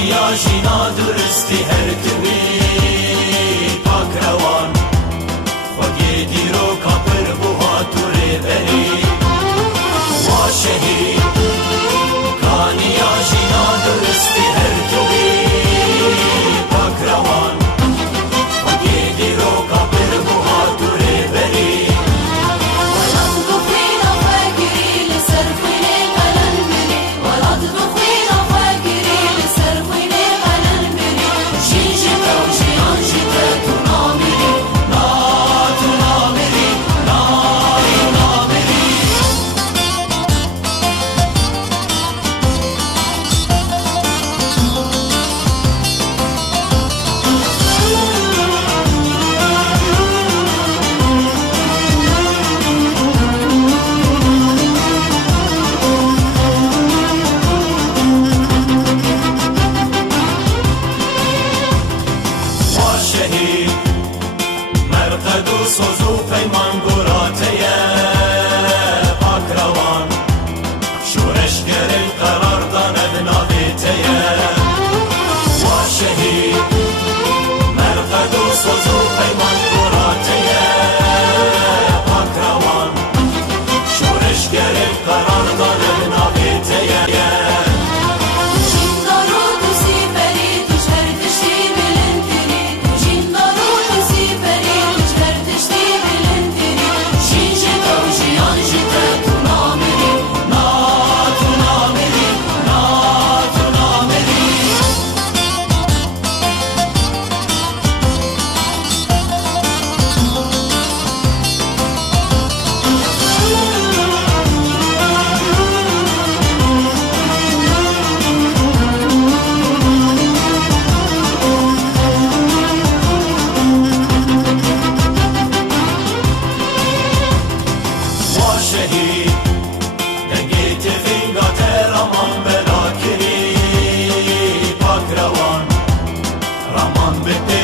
کانیا جینا درستی هر دوی پاک روان خودی دیرو کپر بوها توری بری و شهید کانیا جینا درستی هر دوی پاک روان خودی دیرو کپر بوها توری بری سوزو پیمان گراتیه پاک روان شورش گرین قرار داند نابیتیه و شهید مرقد و سوزو پیمان گراتیه پاک روان شورش گرین قرار داند نابیتیه شهید دنگی تفینگا ترامان بلا کری پاک روان رامان بده